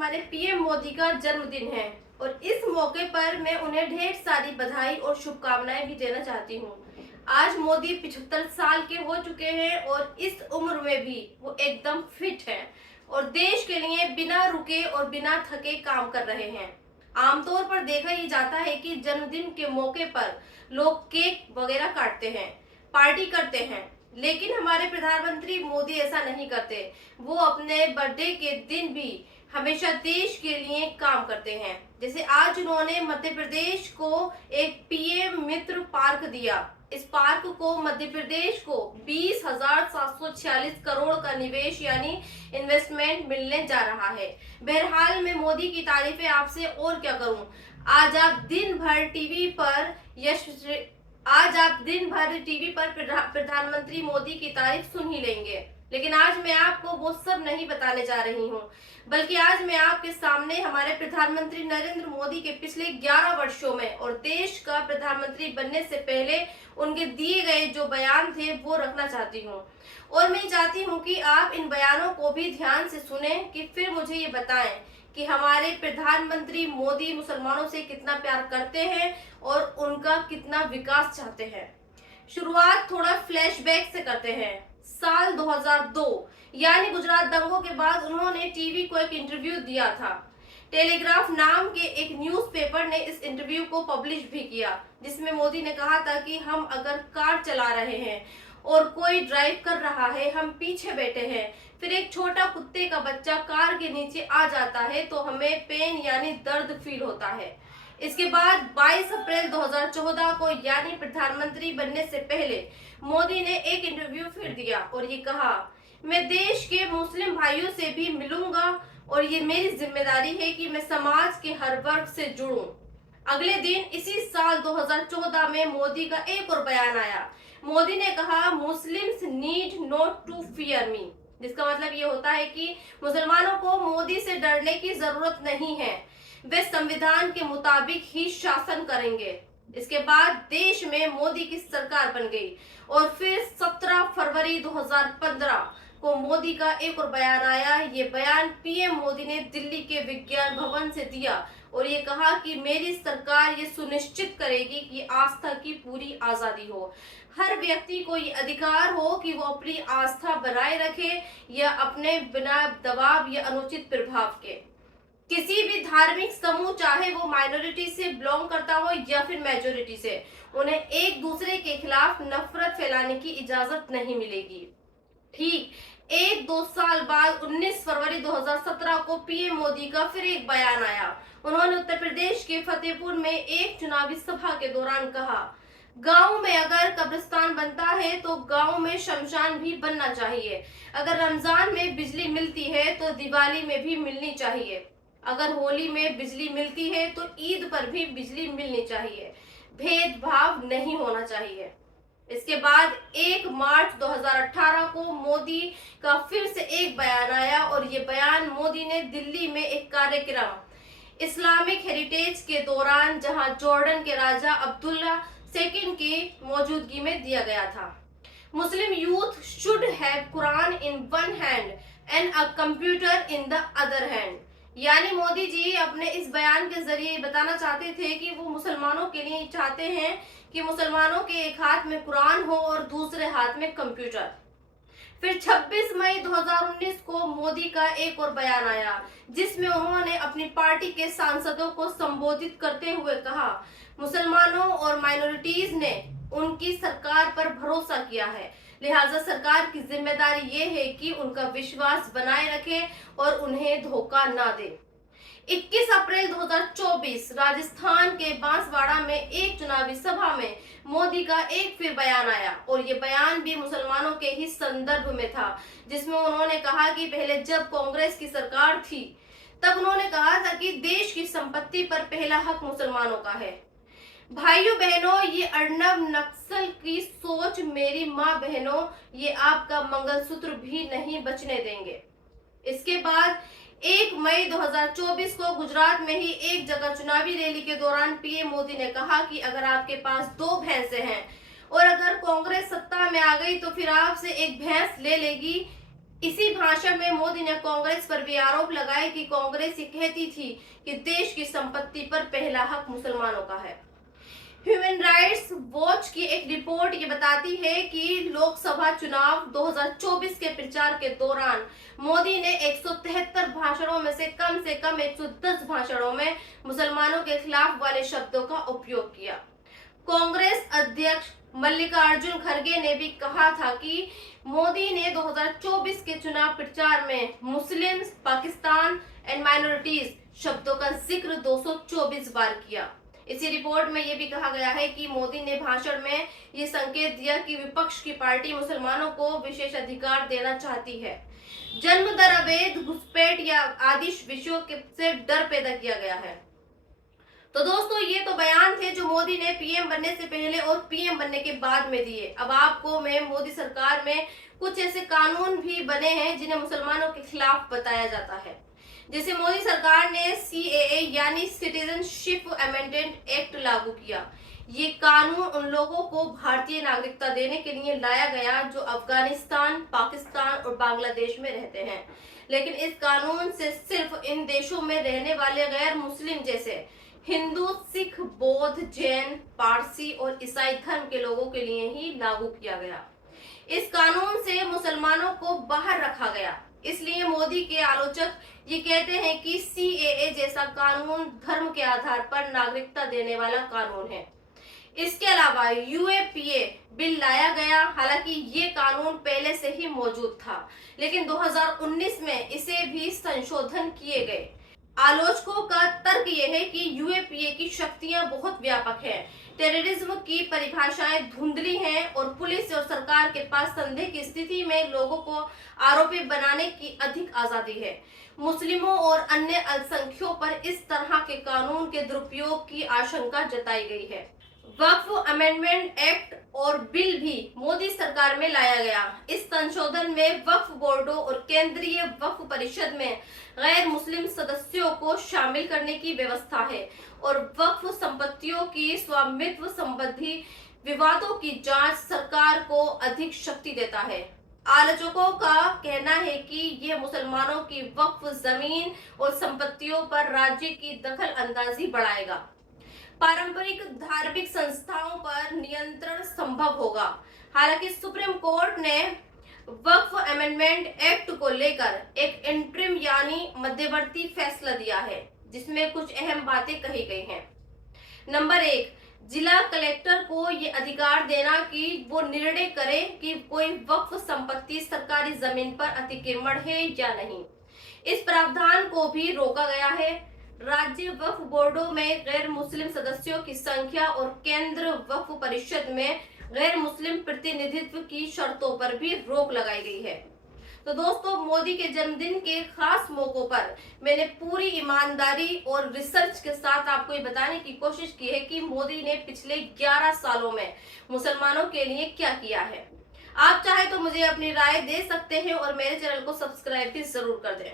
हमारे पीएम मोदी का जन्मदिन है और इस मौके पर मैं उन्हें ढेर सारी बधाई और शुभकामनाएं भी देना चाहती हूँ। आज मोदी 75 साल के हो चुके हैं और इस उम्र में भी वो एकदम फिट हैं और देश के लिए बिना रुके और बिना थके काम कर रहे हैं। आमतौर पर देखा ही जाता है कि जन्मदिन के मौके पर लोग केक वगैरह काटते हैं, पार्टी करते हैं, लेकिन हमारे प्रधानमंत्री मोदी ऐसा नहीं करते। वो अपने बर्थडे के दिन भी हमेशा देश के लिए काम करते हैं। जैसे आज उन्होंने मध्य प्रदेश को एक पीएम मित्र पार्क दिया। इस पार्क को मध्य प्रदेश को 20,746 करोड़ का निवेश यानी इन्वेस्टमेंट मिलने जा रहा है। बहरहाल मैं मोदी की तारीफें आपसे और क्या करूं। आज आप दिन भर टीवी पर प्रधानमंत्री मोदी की तारीफ सुन ही लेंगे, लेकिन आज मैं आपको वो सब नहीं बताने जा रही हूँ, बल्कि आज मैं आपके सामने हमारे प्रधानमंत्री नरेंद्र मोदी के पिछले 11 वर्षों में और देश का प्रधानमंत्री बनने से पहले उनके दिए गए जो बयान थे वो रखना चाहती हूँ। और मैं चाहती हूँ कि आप इन बयानों को भी ध्यान से सुने कि फिर मुझे ये बताएं कि हमारे प्रधानमंत्री मोदी मुसलमानों से कितना प्यार करते हैं और उनका कितना विकास चाहते हैं। शुरुआत थोड़ा फ्लैशबैक से करते हैं। साल 2002 यानी गुजरात दंगों के बाद उन्होंने टीवी को एक इंटरव्यू दिया था। टेलीग्राफ नाम के एक न्यूज़पेपर ने इस इंटरव्यू को पब्लिश भी किया, जिसमें मोदी ने कहा था कि हम अगर कार चला रहे हैं और कोई ड्राइव कर रहा है, हम पीछे बैठे हैं, फिर एक छोटा कुत्ते का बच्चा कार के नीचे आ जाता है तो हमें पेन यानी दर्द फील होता है। इसके बाद 22 अप्रैल 2014 को यानी प्रधानमंत्री बनने से पहले मोदी ने एक इंटरव्यू फिर दिया और ये कहा, मैं देश के मुस्लिम भाइयों से भी मिलूंगा और ये मेरी जिम्मेदारी है कि मैं समाज के हर वर्ग से जुड़ूं। अगले दिन इसी साल 2014 में मोदी का एक और बयान आया। मोदी ने कहा, Muslims need not to fear me, जिसका मतलब ये होता है कि मुसलमानों को मोदी से डरने की जरूरत नहीं है, वे संविधान के मुताबिक ही शासन करेंगे। इसके बाद देश में मोदी की सरकार बन गई और फिर 17 फरवरी 2015 को मोदी का एक और बयान आया। ये बयान पीएम मोदी ने दिल्ली के विज्ञान भवन से दिया और ये कहा कि मेरी सरकार ये सुनिश्चित करेगी कि आस्था की पूरी आजादी हो। हर व्यक्ति को ये अधिकार हो कि वो अपनी आस्था बनाए रखे या अपने बिना दबाव या अनुचित प्रभाव के। किसी भी धार्मिक समूह, चाहे वो माइनॉरिटी से बिलोंग करता हो या फिर मेजोरिटी से, उन्हें एक दूसरे के खिलाफ नफरत फैलाने की इजाजत नहीं मिलेगी। ठीक 1-2 साल बाद 19 फरवरी 2017 को पीएम मोदी का फिर एक बयान आया। उन्होंने उत्तर प्रदेश के फतेहपुर में एक चुनावी सभा के दौरान कहा, गांव में अगर कब्रिस्तान बनता है तो गांव में शमशान भी बनना चाहिए। अगर रमजान में बिजली मिलती है तो दिवाली में भी मिलनी चाहिए। अगर होली में बिजली मिलती है तो ईद पर भी बिजली मिलनी चाहिए। भेदभाव नहीं होना चाहिए। इसके बाद 1 मार्च 2018 को मोदी का फिर से एक बयान आया और ये बयान मोदी ने दिल्ली में एक कार्यक्रम इस्लामिक हेरिटेज के दौरान, जहां जॉर्डन के राजा अब्दुल्ला II की मौजूदगी में दिया गया था। Muslim youth should have Quran in one hand and a computer in the other hand. यानी मोदी जी अपने इस बयान के जरिए बताना चाहते थे कि वो मुसलमानों के लिए चाहते हैं कि मुसलमानों के एक हाथ में कुरान हो और दूसरे हाथ में कंप्यूटर। फिर 26 मई 2019 को मोदी का एक और बयान आया, जिसमें उन्होंने अपनी पार्टी के सांसदों को संबोधित करते हुए कहा, मुसलमानों और माइनॉरिटीज ने उनकी सरकार पर भरोसा किया है, लिहाजा सरकार की जिम्मेदारी ये है कि उनका विश्वास बनाए रखे और उन्हें धोखा ना दे। 21 अप्रैल 2024 राजस्थान के बांसवाड़ा में एक चुनावी सभा में मोदी का एक फिर बयान आया और ये बयान भी मुसलमानों के ही संदर्भ में था, जिसमें उन्होंने कहा कि पहले जब कांग्रेस की सरकार थी तब उन्होंने कहा था कि देश की संपत्ति पर पहला हक मुसलमानों का है। भाइयों बहनों, ये अर्नब नक्सल की सोच, मेरी माँ बहनों, ये आपका मंगलसूत्र भी नहीं बचने देंगे। इसके बाद 1 मई 2024 को गुजरात में ही एक जगह चुनावी रैली के दौरान पीएम मोदी ने कहा कि अगर आपके पास 2 भैंसे हैं और अगर कांग्रेस सत्ता में आ गई तो फिर आपसे एक भैंस ले लेगी इसी भाषण में मोदी ने कांग्रेस पर भी आरोप लगाए कि कांग्रेस ये कहती थी कि देश की संपत्ति पर पहला हक मुसलमानों का है। ह्यूमन राइट्स वॉच की एक रिपोर्ट ये बताती है कि लोकसभा चुनाव 2024 के प्रचार के दौरान मोदी ने 173 भाषणों में से कम 110 भाषणों में मुसलमानों के खिलाफ वाले शब्दों का उपयोग किया। कांग्रेस अध्यक्ष मल्लिकार्जुन खड़गे ने भी कहा था कि मोदी ने 2024 के चुनाव प्रचार में मुस्लिम्स, पाकिस्तान एंड माइनॉरिटीज शब्दों का जिक्र 224 बार किया। इसी रिपोर्ट में यह भी कहा गया है कि मोदी ने भाषण में ये संकेत दिया कि विपक्ष की पार्टी मुसलमानों को विशेष अधिकार देना चाहती है। जन्म दर, अवैध घुसपैठ या आदि विषयों से डर पैदा किया गया है। तो दोस्तों, ये तो बयान थे जो मोदी ने पीएम बनने से पहले और पीएम बनने के बाद में दिए। अब आपको मैं मोदी सरकार में कुछ ऐसे कानून भी बने हैं जिन्हें मुसलमानों के खिलाफ बताया जाता है। जैसे मोदी सरकार ने CAA यानी सिटीजनशिप अमेंडमेंट एक्ट लागू किया। ये कानून उन लोगों को भारतीय नागरिकता देने के लिए लाया गया जो अफगानिस्तान, पाकिस्तान और बांग्लादेश में रहते हैं। लेकिन इस कानून से सिर्फ इन देशों में रहने वाले गैर मुस्लिम जैसे हिंदू, सिख, बौद्ध, जैन, पारसी और ईसाई धर्म के लोगों के लिए ही लागू किया गया। इस कानून से मुसलमानों को बाहर रखा गया। इसलिए मोदी के आलोचक ये कहते हैं कि CAA जैसा कानून धर्म के आधार पर नागरिकता देने वाला कानून है। इसके अलावा UAPA बिल लाया गया। हालांकि ये कानून पहले से ही मौजूद था, लेकिन 2019 में इसे भी संशोधन किए गए। आलोचकों का तर्क यह है कि UAPA की शक्तियां बहुत व्यापक है, टेररिज्म की परिभाषाएं धुंधली हैं और पुलिस और सरकार के पास संदेह की स्थिति में लोगों को आरोपी बनाने की अधिक आजादी है। मुस्लिमों और अन्य अल्पसंख्यकों पर इस तरह के कानून के दुरुपयोग की आशंका जताई गई है। वक्फ अमेंडमेंट एक्ट और बिल भी मोदी सरकार में लाया गया। इस संशोधन में वक्फ बोर्डों और केंद्रीय वक्फ परिषद में गैर मुस्लिम सदस्यों को शामिल करने की व्यवस्था है और वक्फ संपत्तियों की स्वामित्व संबंधी विवादों की जांच सरकार को अधिक शक्ति देता है। आलोचकों का कहना है कि ये मुसलमानों की वक्फ जमीन और संपत्तियों पर राज्य की दखल अंदाजी बढ़ाएगा। पारंपरिक धार्मिक संस्थाओं पर नियंत्रण संभव होगा। हालांकि सुप्रीम कोर्ट ने वक्फ अमेंडमेंट एक्ट को लेकर एक इंटरिम यानी मध्यवर्ती फैसला दिया है, जिसमें कुछ अहम बातें कही गई हैं। नंबर 1, जिला कलेक्टर को ये अधिकार देना कि वो निर्णय करे कि कोई वक्फ संपत्ति सरकारी जमीन पर अतिक्रमण है या नहीं। इस प्रावधान को भी रोका गया है। राज्य वक्फ बोर्डों में गैर मुस्लिम सदस्यों की संख्या और केंद्र वक्फ परिषद में गैर मुस्लिम प्रतिनिधित्व की शर्तों पर भी रोक लगाई गई है। तो दोस्तों, मोदी के जन्मदिन के खास मौकों पर मैंने पूरी ईमानदारी और रिसर्च के साथ आपको ये बताने की कोशिश की है कि मोदी ने पिछले 11 सालों में मुसलमानों के लिए क्या किया है। आप चाहे तो मुझे अपनी राय दे सकते हैं और मेरे चैनल को सब्सक्राइब भी जरूर कर दें।